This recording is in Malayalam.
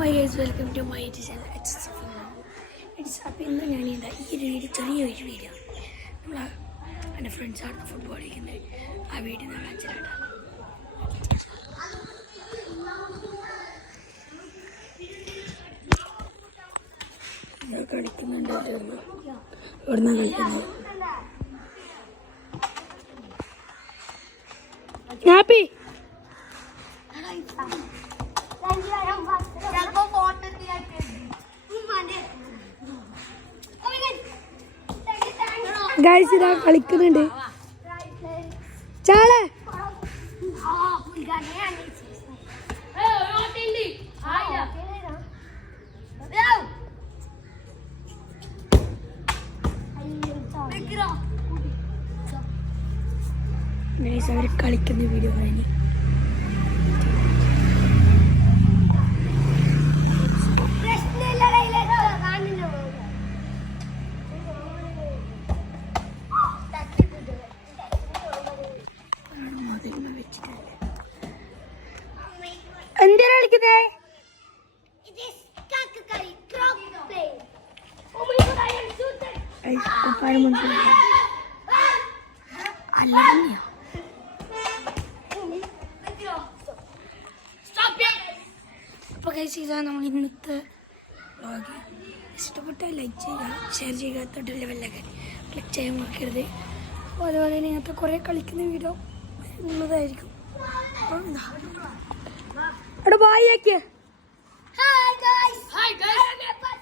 My guys welcome to my channel അപ്പോൾ ഇന്ന് ഞാനിതാ ഈ ഒരു വീഡിയോ ചെറിയൊരു വീഡിയോ നമ്മൾ എൻ്റെ ഫ്രണ്ട്സ് ആടുന്ന ഫുട്ബോൾ കളിക്കുന്നത് ആ വീഡിയോ ഞാൻ കാണിച്ചിട്ടാണ്. കളിക്കുന്നുണ്ട് എവിടുന്ന കളിക്കുന്നത് ഹാപ്പി ഗൈസ് ഇതാ കളിക്കുന്നുണ്ട് ചാളെ ഗൈസ് അവർ കളിക്കുന്ന വീഡിയോ കഴിഞ്ഞു. എന്തിനാ കളിക്കുന്നേ? അപ്പോൾ ഗൈസ് ഇതാണ് നമ്മൾ ഇന്നത്തെ വ്ളോഗ്. ഇഷ്ടപ്പെട്ടാൽ ലൈക്ക് ചെയ്യുക, ഷെയർ ചെയ്യുക, തൊട്ടുള്ള ബെല്ലൈക്കൻ ക്ലിക്ക് ചെയ്യാൻ മറക്കരുത്. അപ്പോൾ അതുപോലെ തന്നെ ഇങ്ങനത്തെ കുറേ കളിക്കുന്ന വീഡിയോ ഉള്ളതായിരിക്കും. അപ്പോൾ എന്താ അവിടെ ബായ് ആക്കിയ. Hi guys.